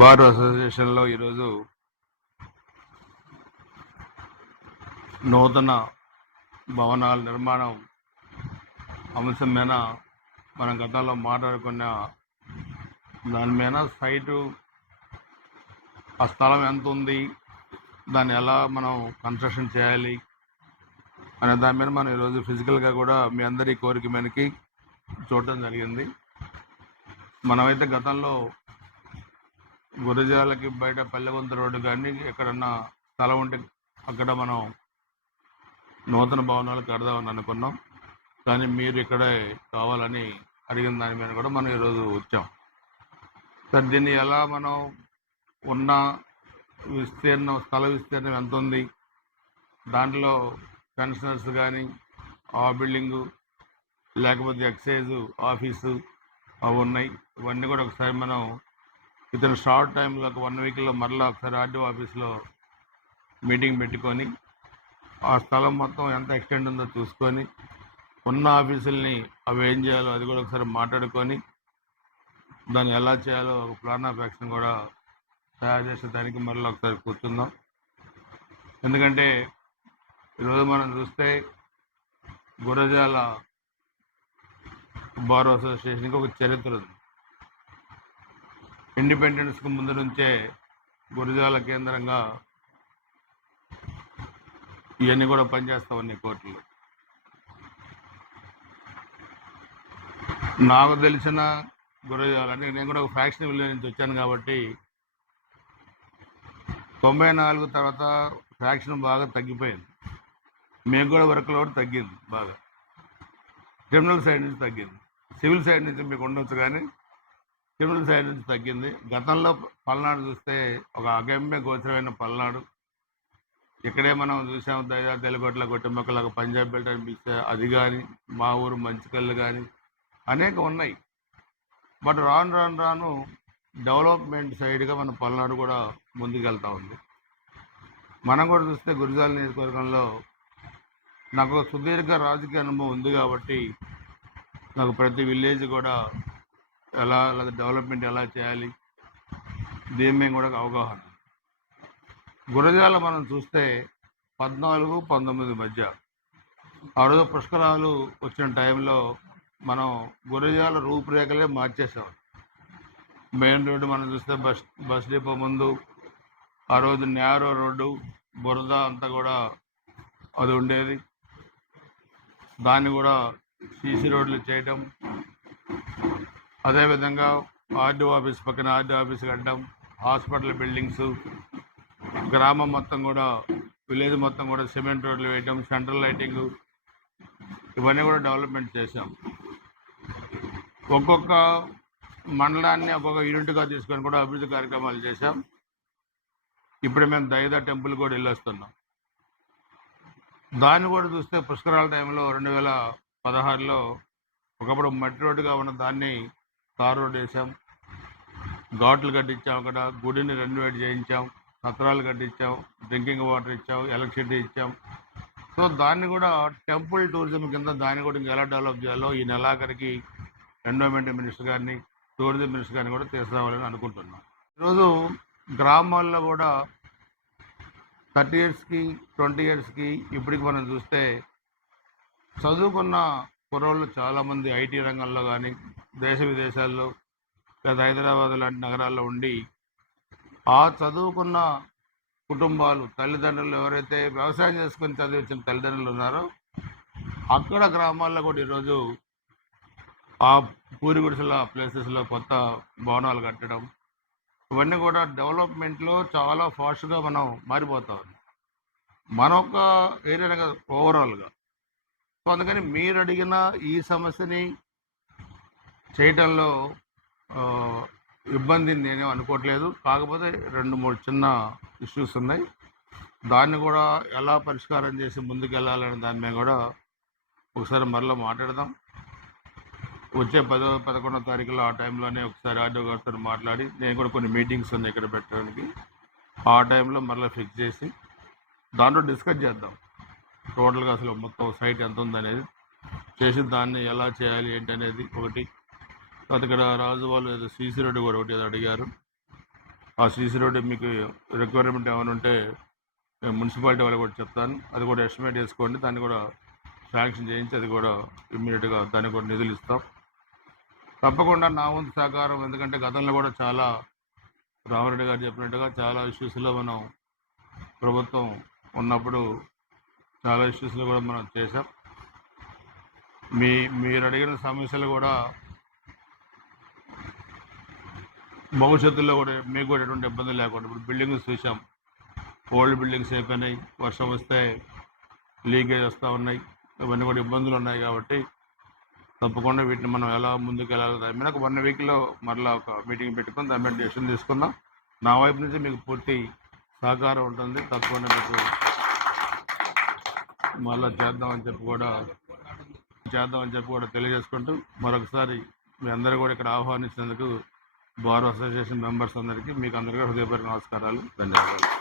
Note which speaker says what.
Speaker 1: bar అసోసియేషన్లో ఈరోజు నూతన భవనాల నిర్మాణం అంశం మీద మనం గతంలో మాట్లాడుకున్న దాని మీద సైటు ఆ స్థలం ఎంత ఉంది దాన్ని ఎలా మనం కన్స్ట్రక్షన్ చేయాలి అనే దాని మీద మనం ఈరోజు ఫిజికల్గా కూడా మీ అందరి కోరిక మీదకి చూడటం జరిగింది మనమైతే గతంలో గురజాలకి బయట పల్లెవంత రోడ్డు కానీ ఎక్కడన్నా స్థలం ఉంటే అక్కడ మనం నూతన భవనాలు కడదామని అనుకున్నాం కానీ మీరు ఇక్కడే కావాలని అడిగిన దాని మీద కూడా మనం ఈరోజు వచ్చాం సార్ దీన్ని ఎలా మనం ఉన్న విస్తీర్ణం స్థల విస్తీర్ణం ఎంత ఉంది దాంట్లో పెన్షనర్స్ కానీ ఆ బిల్డింగు లేకపోతే ఎక్సైజ్ ఆఫీసు అవి ఉన్నాయి ఇవన్నీ కూడా ఒకసారి మనం ఇతను షార్ట్ టైంలో ఒక వన్ వీక్లో మరలా ఒకసారి ఆర్డీ ఆఫీస్లో మీటింగ్ పెట్టుకొని ఆ స్థలం మొత్తం ఎంత ఎక్స్టెండ్ ఉందో చూసుకొని ఉన్న ఆఫీసుల్ని అవి ఏం చేయాలో అది కూడా ఒకసారి మాట్లాడుకొని దాన్ని ఎలా చేయాలో ఒక ప్లాన్ ఆఫ్ యాక్షన్ కూడా తయారు చేసే దానికి మరలా ఒకసారి కూర్చుందాం ఎందుకంటే ఈరోజు మనం చూస్తే గురజాల బార్ అసోసియేషన్కి ఒక చరిత్ర ఉంది ఇండిపెండెన్స్కు ముందు నుంచే గురుజాల కేంద్రంగా ఇవన్నీ కూడా పనిచేస్తామని కోర్టులు నాకు తెలిసిన గురుజాల అంటే నేను కూడా ఒక ఫ్యాక్షన్ విలేజ్ నుంచి వచ్చాను కాబట్టి తొంభై నాలుగు తర్వాత ఫ్యాక్షన్ బాగా తగ్గిపోయింది మేము కూడా వర్క్ లోడ్ తగ్గింది బాగా క్రిమినల్ సైడ్ నుంచి తగ్గింది సివిల్ సైడ్ నుంచి మీకు ఉండొచ్చు కానీ తిరుమల సైడ్ నుంచి తగ్గింది గతంలో పల్నాడు చూస్తే ఒక అగమ్య గోచరమైన పల్నాడు ఇక్కడే మనం చూసాం దయా తెలుగుట్ల గొట్టెమ్మకలాగా పంజాబ్ బెల్ట్ అనిపిస్తే అది కానీ మా ఊరు మంచికల్లు కానీ అనేక ఉన్నాయి బట్ రాను రాను రాను డెవలప్మెంట్ సైడ్గా మన పల్నాడు కూడా ముందుకెళ్తూ ఉంది మనం కూడా చూస్తే గురిజాల నియోజకవర్గంలో నాకు సుదీర్ఘ రాజకీయ అనుభవం ఉంది కాబట్టి నాకు ప్రతి విలేజ్ కూడా ఎలా లేదా డెవలప్మెంట్ ఎలా చేయాలి దీని మేము కూడా అవగాహన గురజాల మనం చూస్తే పద్నాలుగు పంతొమ్మిది మధ్య ఆ రోజు పుష్కరాలు వచ్చిన టైంలో మనం గురజాల రూపురేఖలే మార్చేసాం మెయిన్ రోడ్డు మనం చూస్తే బస్ బస్ డిపో ముందు ఆ రోజు నేరో రోడ్డు బురద అంతా కూడా అది ఉండేది దాన్ని కూడా సీసీ రోడ్లు చేయటం అదేవిధంగా ఆర్డీ ఆఫీస్ పక్కన ఆర్డీ ఆఫీస్ కట్టడం హాస్పిటల్ బిల్డింగ్స్ గ్రామం మొత్తం కూడా విలేజ్ మొత్తం కూడా సిమెంట్ రోడ్లు వేయడం సెంట్రల్ లైటింగ్ ఇవన్నీ కూడా డెవలప్మెంట్ చేశాం ఒక్కొక్క మండలాన్ని ఒక్కొక్క యూనిట్గా తీసుకొని కూడా అభివృద్ధి కార్యక్రమాలు చేశాం ఇప్పుడు మేము దైద టెంపుల్ కూడా వెళ్ళొస్తున్నాం దాన్ని కూడా చూస్తే పుష్కరాల టైంలో రెండు వేల పదహారులో ఒకప్పుడు మట్టి రోడ్డుగా ఉన్న దాన్ని తార్ రోడ్ వేసాం ఘాట్లు కట్టించాం అక్కడ గుడిని రెనోవేట్ చేయించాం సత్రాలు కట్టించాం డ్రింకింగ్ వాటర్ ఇచ్చాం ఎలక్ట్రిసిటీ ఇచ్చాం సో దాన్ని కూడా టెంపుల్ టూరిజం కింద దాన్ని కూడా ఇంకా ఎలా డెవలప్ చేయాలో ఈ నెలాఖరికి ఎన్విరాన్మెంట్ మినిస్టర్ గారిని టూరిజం మినిస్టర్ గారిని కూడా తీసుకురావాలని అనుకుంటున్నాం ఈరోజు గ్రామాల్లో కూడా థర్టీ ఇయర్స్కి ట్వంటీ ఇయర్స్కి ఇప్పటికి మనం చూస్తే చదువుకున్న కుర్రోళ్ళు చాలామంది ఐటీ రంగంలో కానీ దేశ విదేశాల్లో లేదా హైదరాబాద్ లాంటి నగరాల్లో ఉండి ఆ చదువుకున్న కుటుంబాలు తల్లిదండ్రులు ఎవరైతే వ్యవసాయం చేసుకుని చదివించిన తల్లిదండ్రులు ఉన్నారో అక్కడ గ్రామాల్లో కూడా ఈరోజు ఆ పూరి గుడిసెల ప్లేసెస్లో కొత్త భవనాలు కట్టడం ఇవన్నీ కూడా డెవలప్మెంట్లో చాలా ఫాస్ట్గా మనం మారిపోతా ఉన్నాం మన ఒక ఏరియానే కాదు ఓవరాల్గా సో అందుకని మీరు అడిగిన ఈ సమస్యని చేయటంలో ఇబ్బంది నేనేం అనుకోవట్లేదు కాకపోతే రెండు మూడు చిన్న ఇష్యూస్ ఉన్నాయి దాన్ని కూడా ఎలా పరిష్కారం చేసి ముందుకెళ్ళాలనే దాని మీద కూడా ఒకసారి మరలా మాట్లాడదాం వచ్చే పదో పదకొండో తారీఖులో ఆ టైంలోనే ఒకసారి ఆర్డో గారితో మాట్లాడి నేను కూడా కొన్ని మీటింగ్స్ ఉన్నాయి ఇక్కడ పెట్టడానికి ఆ టైంలో మరలా ఫిక్స్ చేసి దాంట్లో డిస్కస్ చేద్దాం టోటల్గా అసలు మొత్తం సైట్ ఎంత ఉందనేది చేసి దాన్ని ఎలా చేయాలి ఏంటి అనేది ఒకటి తర్వాత ఇక్కడ రాజు వాళ్ళు ఏదో సీసీ రోడ్డు కూడా ఒకటి ఏదో అడిగారు ఆ సీసీ రోడ్డు మీకు రిక్వైర్మెంట్ ఏమైనా ఉంటే మున్సిపాలిటీ వాళ్ళు కూడా చెప్తాను అది కూడా ఎస్టిమేట్ చేసుకోండి దాన్ని కూడా శాంక్షన్ చేయించి అది కూడా ఇమ్మీడియట్గా దాన్ని కూడా నిధులు ఇస్తాం తప్పకుండా నా వంతు సహకారం ఎందుకంటే గతంలో కూడా చాలా రామారెడ్డి గారు చెప్పినట్టుగా చాలా ఇష్యూస్లో మనం ప్రభుత్వం ఉన్నప్పుడు చాలా ఇష్యూస్లు కూడా మనం చేసాం మీ మీరు అడిగిన సమస్యలు కూడా భవిష్యత్తులో కూడా మీకు కూడా ఎటువంటి ఇబ్బంది లేకుండా ఇప్పుడు బిల్డింగ్స్ చూసాం ఓల్డ్ బిల్డింగ్స్ అయిపోయినాయి వర్షం వస్తే లీకేజ్ వస్తూ ఉన్నాయి ఇవన్నీ కూడా ఇబ్బందులు ఉన్నాయి కాబట్టి తప్పకుండా వీటిని మనం ఎలా ముందుకు వెళ్ళాలి దాని మీద ఒక వన్ వీక్లో మరలా ఒక మీటింగ్ పెట్టుకొని దాని మీద డెసిషన్ తీసుకుందాం నా వైపు నుంచి మీకు పూర్తి సహకారం ఉంటుంది తప్పకుండా మీకు చేద్దాం చేద్దామని చెప్పి కూడా చేద్దామని చెప్పి కూడా తెలియజేసుకుంటూ మరొకసారి మీ అందరూ కూడా ఇక్కడ ఆహ్వానించినందుకు బార్ అసోసియేషన్ మెంబర్స్ అందరికీ మీకు అందరికీ హృదయపూర్వక నమస్కారాలు ధన్యవాదాలు